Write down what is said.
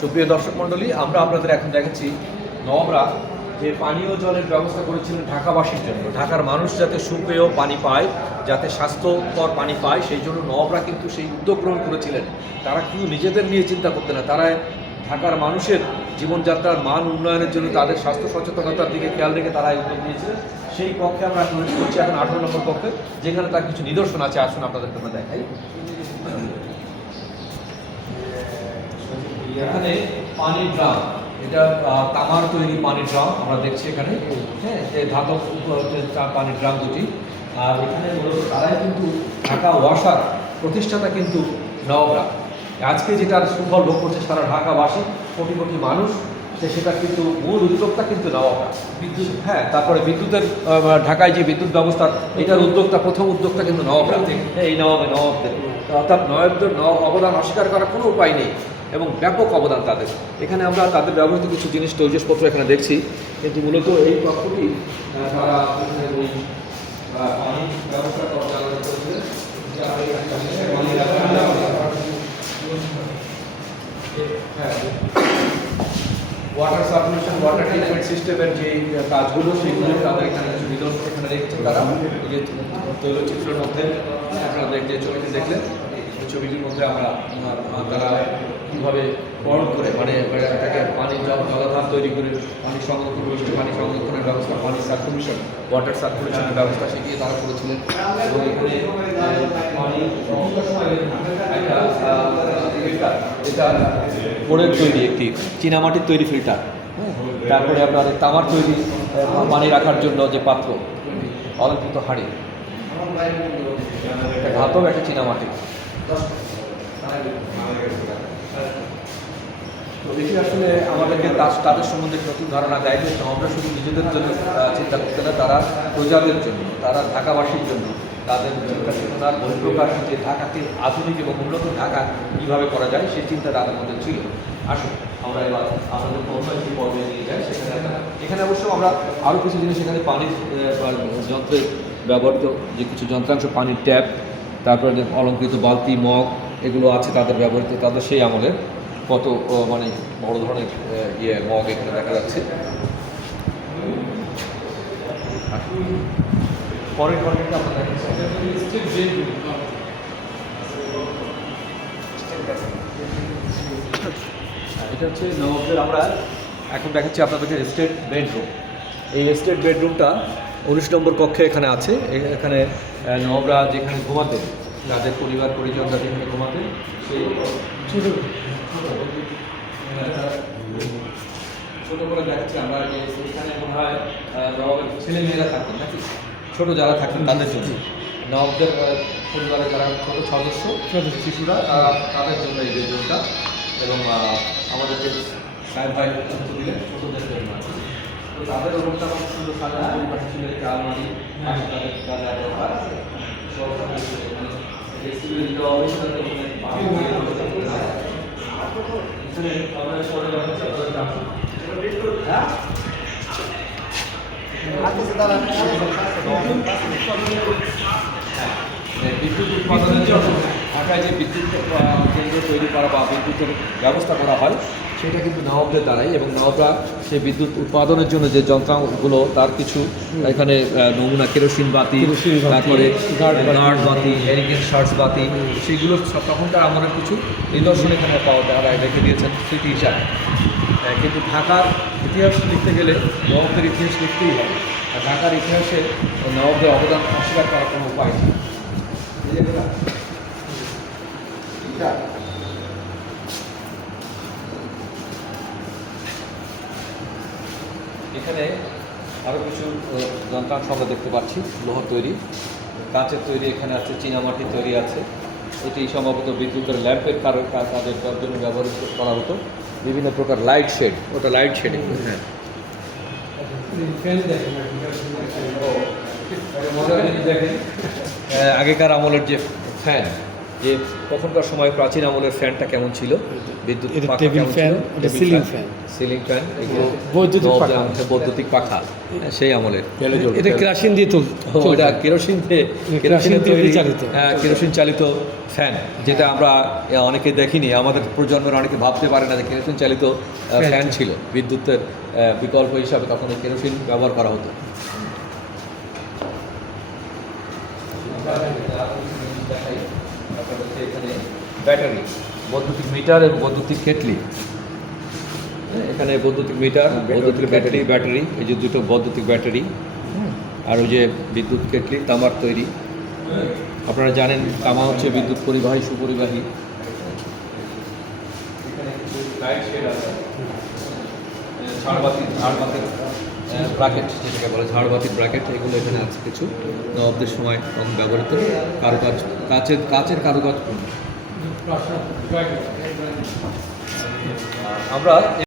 সুপ্রিয় দর্শক মণ্ডলী, আমরা আপনাদের এখন দেখাচ্ছি নবরা, যে পানীয় জলের ব্যবস্থা করেছিলেন ঢাকাবাসীর জন্য। ঢাকার মানুষ যাতে সুপেয় পানি পায়, যাতে স্বাস্থ্যকর পানি পায়, সেই জন্য নবরা কিন্তু সেই উদ্যোগ গ্রহণ করেছিলেন। তারা কিন্তু নিজেদের নিয়ে চিন্তা করতে না, তারা ঢাকার মানুষের জীবনযাত্রার মান উন্নয়নের জন্য তাদের স্বাস্থ্য সচেতনতার দিকে খেয়াল রেখে তারা উদ্যোগ নিয়েছিলেন সেই পক্ষে আমরা এখন করছি এখন আঠারো নম্বর পক্ষে, যেখানে তার কিছু নিদর্শন আছে। আসুন আপনাদেরকে আমরা দেখাই। এখানে পানির ড্রাম এটা তামার তৈরি পানির ড্রাম আমরা দেখছি এখানে। হ্যাঁ যে ধাতব পানির ড্রাম দুটি। আর এখানে মূলত তারাই কিন্তু ঢাকা ওয়াসার প্রতিষ্ঠাতা কিন্তু নওগাঁ আজকে যেটার সুফল ভোগ করছে সারা ঢাকাবাসী কোটি কোটি মানুষ সেটা কিন্তু মূল উদ্যোক্তা কিন্তু নওগাঁ বিদ্যুৎ। হ্যাঁ তারপরে বিদ্যুতের ঢাকায় যে বিদ্যুৎ ব্যবস্থা এটার উদ্যোক্তা প্রথম উদ্যোক্তা কিন্তু নওগাঁ এই নবাবে নবাবদের অর্থাৎ নবাবদের অবদান অস্বীকার করার কোনো উপায় নেই। এবং ব্যাপক অবদান তাদের। এখানে আমরা তাদের ব্যবহৃত কিছু জিনিস, তৈজসপত্র এখানে দেখছি। কিন্তু মূলত এই কক্ষটি তারা হ্যাঁ ওয়াটার সাবমিশন ওয়াটার ট্রিটমেন্ট সিস্টেমের যে কাজগুলো, সেগুলো তাদের এখানে নিদর্শন এখানে রেখেছেন তারা। যে তৈলচিত্রের মধ্যে আপনারা দেখতে ছবিটি দেখলেন ছবিটির মধ্যে আমরা তারা কীভাবে বরণ করে মানে এটাকে পানি জল জলাধার তৈরি করে, পানি সংরক্ষণ বৃষ্টি পানি সংরক্ষণের ব্যবস্থা, পানি সার্কুলেশন ওয়াটার সার্কুলেশনের ব্যবস্থা সেটিয়ে তারা করেছিলেন। এবং এখানে একটা এটা বোর্ডের তৈরি একটি চীনামাটির তৈরি ফিল্টার তারপরে আপনার তামার তৈরি পানি রাখার জন্য যে পাত্র, অলঙ্কৃত হাড়ি একটা ঘাতক একটা চীনামাটি। তো এটি আসলে আমাদেরকে তাদের সম্বন্ধে নতুন ধারণা দেয় যে আমরা শুধু নিজেদের জন্য চিন্তা করতে না, তারা প্রজাদের জন্য, তারা ঢাকাবাসীর জন্য, তাদের চিন্তা চেতনার যে ঢাকাকে আধুনিক এবং উন্নত ঢাকা কীভাবে করা যায়, সেই চিন্তা তাদের মধ্যে ছিল। আসুন, আমরা এবার আপনাদের অন্য পর্বে নিয়ে যাই। সেখানে এখানে অবশ্য আমরা আরও কিছু জিনিস এখানে পানির যন্ত্রের ব্যবহৃত যে কিছু যন্ত্রাংশ, পানির ট্যাপ, তারপরে অলঙ্কৃত বালতি, মগ এগুলো আছে তাদের ব্যবহৃত তাদের সেই আমলের কত মানে বড় ধরনের ইয়ে মগ এখানে দেখা যাচ্ছে। পরের আমরা হ্যাঁ, এটা হচ্ছে নবাবদের আমরা এখন দেখাচ্ছি আপনাদেরকে স্টেট বেডরুম এই স্টেট বেডরুমটা উনিশ নম্বর কক্ষে এখানে আছে। এখানে নবাবরা যেখানে ঘুমাতেন তাদের পরিবার পরিজনরা যেখানে ঘুমাতেন সেই ছোট করে দেখাচ্ছি আমরা যে এখানে মনে হয় ছেলে মেয়েরা থাকতেন নাকি? ছোট যারা থাকতেন তাদের জন্য। নবাবদের আহ, পরিবারের যারা ছোট সদস্য ছোট শিশুরা তারা তাদের জন্য এই বেডরুমটা এবং আমাদেরকে সাহেব ভাই তথ্য দিলেন ছোটদের জন্য। তো তাদের রুমটা খুব সুন্দর একটি আলমারি পাশে তাদের বিদ্যুৎ উৎপাদনের জন্য ঢাকায় যে বিদ্যুৎ কেন্দ্র তৈরি করা বা বিদ্যুতের ব্যবস্থা করা হয়, সেটা কিন্তু নবাবদের দ্বারাই এবং নবাবরা সেই বিদ্যুৎ উৎপাদনের জন্য যে যন্ত্রাংশগুলো তার কিছু এখানে নমুনা কেরোসিন বাতি তারপরে গার্ড বাতি। হ্যারিকেন শার্টস বাতি সেগুলো তখনকার আমলের কিছু নিদর্শন এখানে পাওয়া যায় তারা রেখে দিয়েছেন স্মৃতি হিসাবে। কিন্তু ঢাকার ইতিহাস লিখতে গেলে নবাবদের ইতিহাস লিখতেই হবে। আর ঢাকার ইতিহাসে নবাবদের অবদান অস্বীকার করার কোনো উপায় নেই এই যে এটা, এটা, এখানে আরও কিছু যন্ত্রাংশ আমরা দেখতে পাচ্ছি লোহার তৈরি কাঁচের তৈরি এখানে আছে চীনামাটির তৈরি আছে। এটি সম্ভবত বিদ্যুতের ল্যাম্পের কারও কা- কাজের জন্য ব্যবহৃত করা হতো। বিভিন্ন প্রকার লাইট শেড ওটা লাইট শেডিং হ্যাঁ। দেখেন আহ, আগেকার আমলের যে ফ্যান যে তখনকার সময় প্রাচীন আমলের ফ্যানটা কেমন ছিল? বিদ্যুৎ টেবিল ফ্যান? এটা সিলিং ফ্যান। সিলিং ফ্যান বৈদ্যুতিক পাখা। হ্যাঁ, বৈদ্যুতিক পাখা হ্যাঁ, সেই আমলের। এটা কেরাসিন দিয়ে ও, ওটা কেরোসিন দিয়ে কেরোসিন তৈরি চালিত। হ্যাঁ, কেরোসিন চালিত ফ্যান যেটা আমরা অনেকে দেখিনি। আমাদের প্রজন্মের অনেকে ভাবতে পারে না যে কেরোসিন চালিত ফ্যান ছিল। বিদ্যুতের বিকল্প হিসাবে তখন কেরোসিন ব্যবহার করা হতো। ব্যাটারি বৈদ্যুতিক মিটার এবং বৈদ্যুতিক কেটলি। এখানে বৈদ্যুতিক মিটার বৈদ্যুতিক ব্যাটারি ব্যাটারি এই যে দুটো বৈদ্যুতিক ব্যাটারি আর ওই যে বিদ্যুৎ কেটলি তামার তৈরি। আপনারা জানেন তামা হচ্ছে বিদ্যুৎ পরিবাহী সুপরিবাহী। ঝাড়বাতি ঝাড়বাতির ব্র্যাকেট যেটাকে বলে ঝাড়বাতির ব্র্যাকেট এগুলো এখানে আছে কিছু। নবাবদের সময় তখন ব্যবহৃত। কারুকাজ কাচের কাচের কারুকাজ আমরা